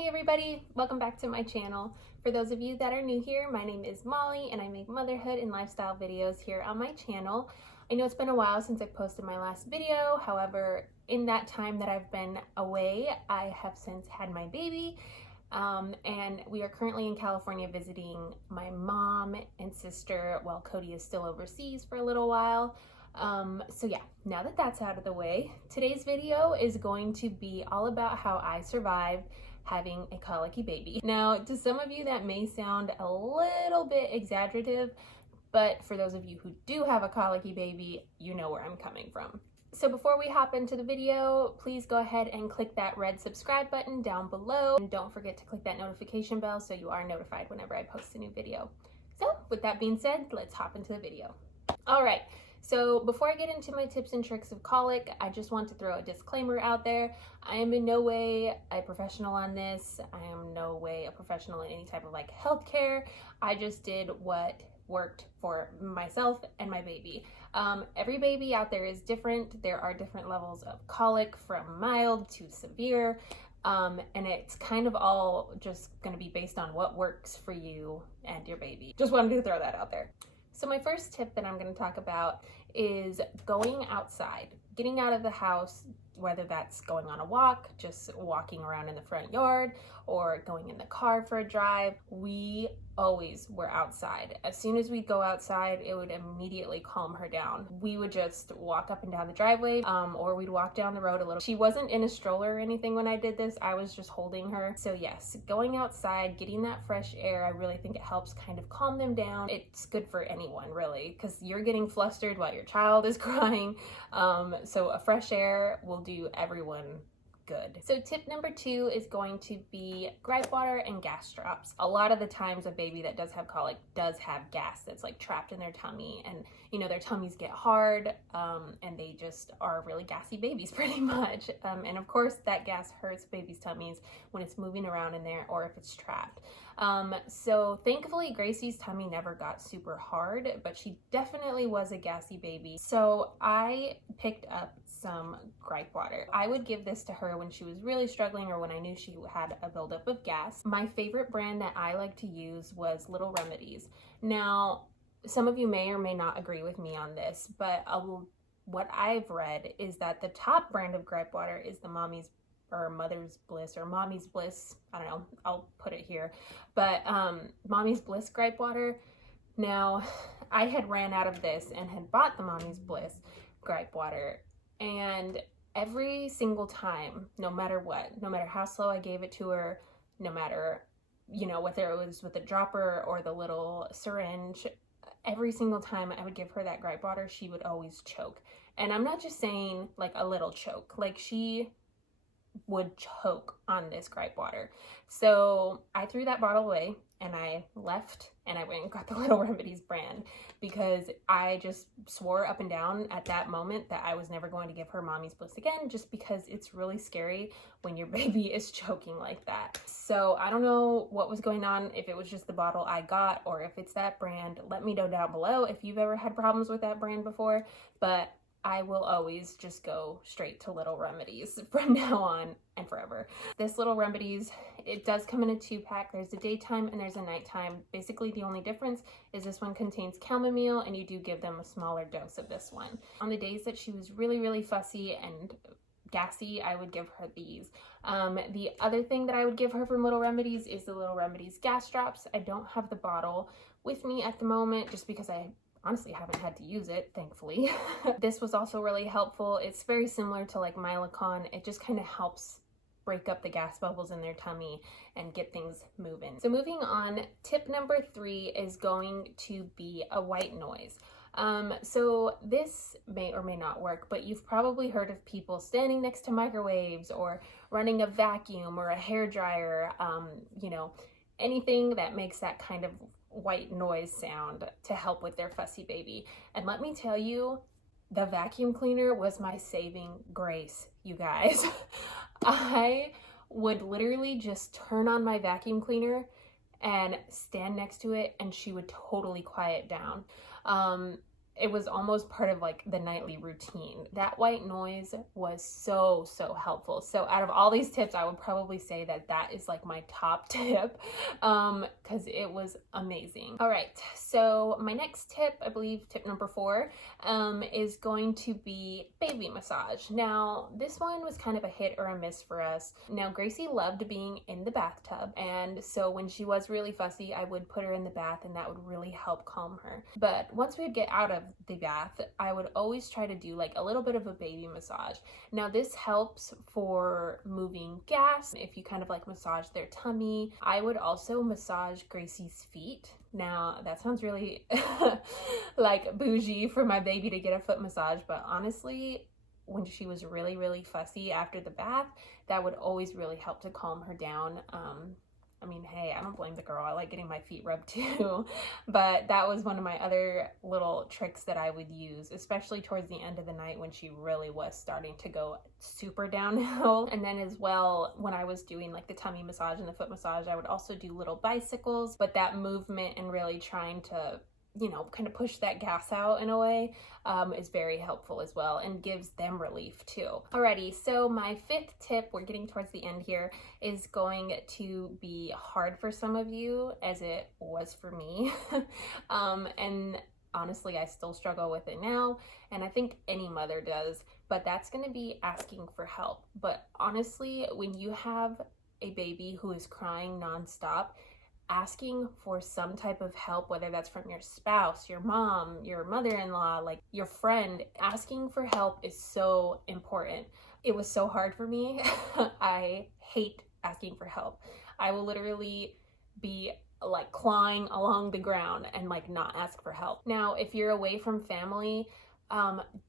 Hey everybody, welcome back to my channel. For those of you that are new here, my name is Molly and I make motherhood and lifestyle videos here on my channel. I know it's been a while since I posted my last video, however, in that time that I've been away, I have since had my baby. And we are currently in California visiting my mom and sister while Cody is still overseas for a little while. So yeah, now that that's out of the way, today's video is going to be all about how I survived having a colicky baby. Now, to some of you that may sound a little bit exaggerative, but for those of you who do have a colicky baby, you know where I'm coming from. So before we hop into the video, please go ahead and click that red subscribe button down below. And don't forget to click that notification bell so you are notified whenever I post a new video. So with that being said, let's hop into the video. All right. So before I get into my tips and tricks of colic, I just want to throw a disclaimer out there. I am in no way a professional on this. I am no way a professional in any type of like healthcare. I just did what worked for myself and my baby. Every baby out there is different. There are different levels of colic from mild to severe. And it's kind of all just going to be based on what works for you and your baby. Just wanted to throw that out there. So my first tip that I'm going to talk about is going outside, getting out of the house, whether that's going on a walk, just walking around in the front yard, or going in the car for a drive. We always were outside. As soon as we'd go outside, it would immediately calm her down. We would just walk up and down the driveway, or we'd walk down the road a little. She wasn't in a stroller or anything when I did this. I was just holding her. So yes, going outside, getting that fresh air, I really think it helps kind of calm them down. It's good for anyone really, because you're getting flustered while your child is crying. So a fresh air will do everyone good. So tip number 2 is going to be gripe water and gas drops. A lot of the times a baby that does have colic does have gas that's like trapped in their tummy, and you know, their tummies get hard and they just are really gassy babies pretty much. And of course that gas hurts babies' tummies when it's moving around in there or if it's trapped. So thankfully Gracie's tummy never got super hard, but she definitely was a gassy baby. So I picked up some gripe water. I would give this to her when she was really struggling or when I knew she had a buildup of gas. My favorite brand that I like to use was Little Remedies. Now, some of you may or may not agree with me on this, but what I've read is that the top brand of gripe water is the Mother's Bliss or Mommy's Bliss. I don't know, I'll put it here. But Mommy's Bliss gripe water. Now, I had ran out of this and had bought the Mommy's Bliss gripe water, and every single time, no matter what, no matter how slow I gave it to her, no matter, you know, whether it was with a dropper or the little syringe, every single time I would give her that gripe water, she would always choke. And I'm not just saying like a little choke, like she would choke on this gripe water. So I threw that bottle away and I left and I went and got the Little Remedies brand, because I just swore up and down at that moment that I was never going to give her Mommy's Bliss again, just because it's really scary when your baby is choking like that. So I don't know what was going on, if it was just the bottle I got or if it's that brand. Let me know down below if you've ever had problems with that brand before, but I will always just go straight to Little Remedies from now on and forever. This Little Remedies, it does come in a 2-pack. There's a daytime and there's a nighttime. Basically the only difference is this one contains chamomile and you do give them a smaller dose of this one. On the days that she was really fussy and gassy, I would give her these. The other thing that I would give her from Little Remedies is the Little Remedies gas drops. I don't have the bottle with me at the moment just because I honestly haven't had to use it, thankfully. This was also really helpful. It's very similar to like Milacon. It just kind of helps break up the gas bubbles in their tummy and get things moving. So moving on, tip number 3 is going to be a white noise. So this may or may not work, but you've probably heard of people standing next to microwaves or running a vacuum or a hair dryer, you know, anything that makes that kind of white noise sound to help with their fussy baby. And let me tell you, the vacuum cleaner was my saving grace, you guys. I would literally just turn on my vacuum cleaner and stand next to it and she would totally quiet down. it was almost part of like the nightly routine. That white noise was so helpful. So out of all these tips, I would probably say that that is like my top tip, because it was amazing. All right, so my next tip, I believe tip number 4, is going to be baby massage. Now this one was kind of a hit or a miss for us. Now Gracie loved being in the bathtub, and so when she was really fussy, I would put her in the bath and that would really help calm her. But once we would get out of the bath, I would always try to do like a little bit of a baby massage. Now this helps for moving gas, if you kind of like massage their tummy. I would also massage Gracie's feet. Now that sounds really like bougie for my baby to get a foot massage, but honestly, when she was really fussy after the bath, that would always really help to calm her down. I mean, hey, I don't blame the girl. I like getting my feet rubbed too. But that was one of my other little tricks that I would use, especially towards the end of the night when she really was starting to go super downhill. And then as well, when I was doing like the tummy massage and the foot massage, I would also do little bicycles. But that movement and really trying to, you know, kind of push that gas out in a way, is very helpful as well and gives them relief too. Alrighty, so my 5th tip, we're getting towards the end here, is going to be hard for some of you as it was for me. And honestly, I still struggle with it now, and I think any mother does, but that's going to be asking for help. But honestly, when you have a baby who is crying nonstop, asking for some type of help, whether that's from your spouse, your mom, your mother-in-law, like your friend, asking for help is so important. It was so hard for me. I hate asking for help. I will literally be like clawing along the ground and like not ask for help. Now, if you're away from family,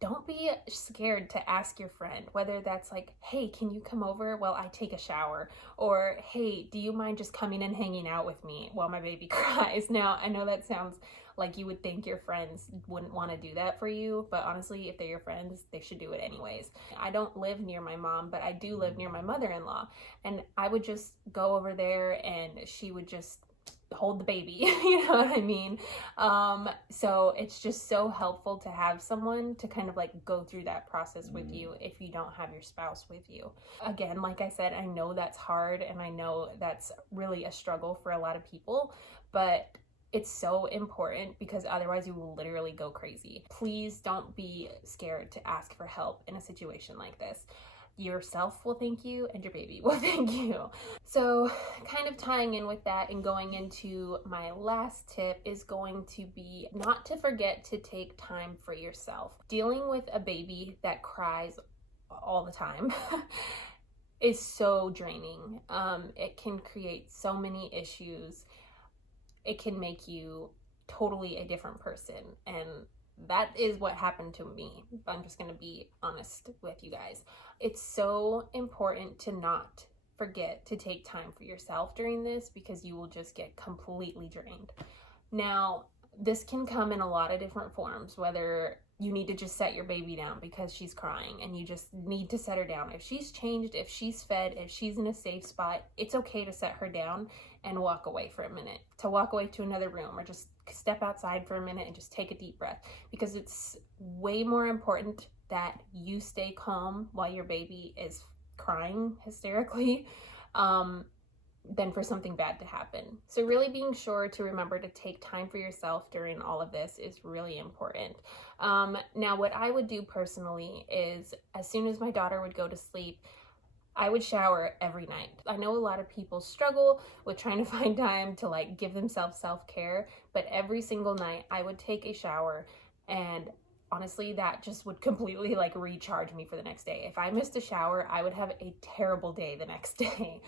don't be scared to ask your friend, whether that's like, hey, can you come over while I take a shower? Or, hey, do you mind just coming and hanging out with me while my baby cries? Now, I know that sounds like you would think your friends wouldn't want to do that for you, but honestly, if they're your friends, they should do it anyways. I don't live near my mom, but I do live near my mother-in-law, and I would just go over there and she would just hold the baby, you know what I mean? So it's just so helpful to have someone to kind of like go through that process with you if you don't have your spouse with you. Again, like I said, I know that's hard and I know that's really a struggle for a lot of people, but it's so important because otherwise you will literally go crazy. Please don't be scared to ask for help in a situation like this. Yourself will thank you and your baby will thank you. So kind of tying in with that and going into my last tip is going to be not to forget to take time for yourself. Dealing with a baby that cries all the time is so draining. It can create so many issues. It can make you totally a different person, and that is what happened to me. I'm just going to be honest with you guys. It's so important to not forget to take time for yourself during this because you will just get completely drained. Now, this can come in a lot of different forms, whether you need to just set your baby down because she's crying and you just need to set her down. If she's changed, if she's fed, if she's in a safe spot, it's okay to set her down and walk away for a minute, to walk away to another room or just step outside for a minute and just take a deep breath, because it's way more important that you stay calm while your baby is crying hysterically than for something bad to happen. So really being sure to remember to take time for yourself during all of this is really important. Now, what I would do personally is as soon as my daughter would go to sleep, I would shower every night. I know a lot of people struggle with trying to find time to like give themselves self-care, but every single night I would take a shower, and honestly, that just would completely like recharge me for the next day. If I missed a shower, I would have a terrible day the next day.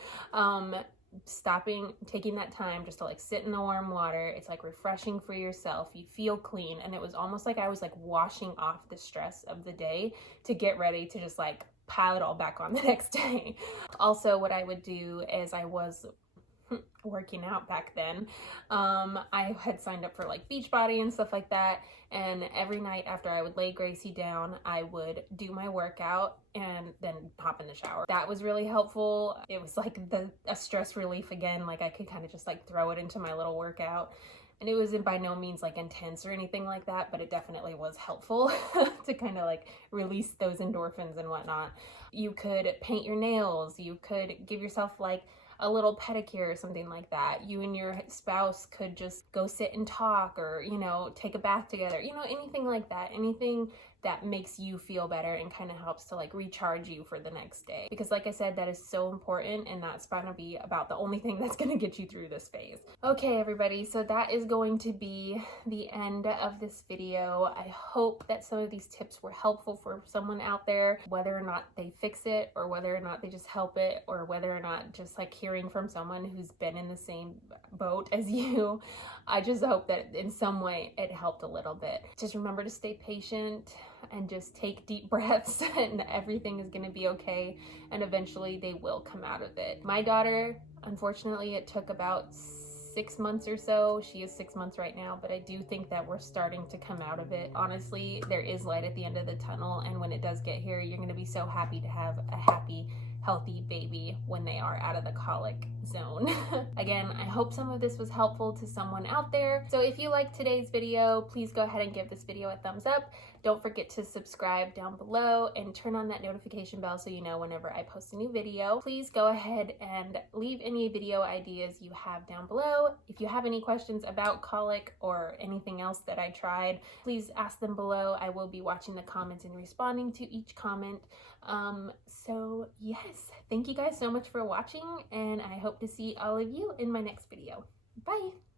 Taking that time just to like sit in the warm water, it's like refreshing for yourself. You feel clean, and it was almost like I was like washing off the stress of the day to get ready to just like pile it all back on the next day. Also, what I would do is I was working out back then. I had signed up for like Beachbody and stuff like that, and every night after I would lay Gracie down, I would do my workout and then hop in the shower. That was really helpful. It was like a stress relief again. Like I could kind of just like throw it into my little workout. And it was by no means like intense or anything like that, but it definitely was helpful to kind of like release those endorphins and whatnot. You could paint your nails. You could give yourself like a little pedicure or something like that. You and your spouse could just go sit and talk, or, you know, take a bath together, you know, anything like that. Anything that makes you feel better and kind of helps to like recharge you for the next day. Because like I said, that is so important, and that's going to be about the only thing that's going to get you through this phase. Okay, everybody, so that is going to be the end of this video. I hope that some of these tips were helpful for someone out there, whether or not they fix it, or whether or not they just help it, or whether or not just like hearing from someone who's been in the same boat as you. I just hope that in some way it helped a little bit. Just remember to stay patient and just take deep breaths, and everything is going to be okay, and eventually they will come out of it. My daughter, unfortunately, it took about 6 months or so. She is 6 months right now, but I do think that we're starting to come out of it. Honestly, there is light at the end of the tunnel, and when it does get here, you're going to be so happy to have a happy, healthy baby when they are out of the colic zone. Again, I hope some of this was helpful to someone out there. So if you liked today's video, please go ahead and give this video a thumbs up. Don't forget to subscribe down below and turn on that notification bell so you know whenever I post a new video. Please go ahead and leave any video ideas you have down below. If you have any questions about colic or anything else that I tried, please ask them below. I will be watching the comments and responding to each comment. So yes, thank you guys so much for watching, and I hope to see all of you in my next video. Bye!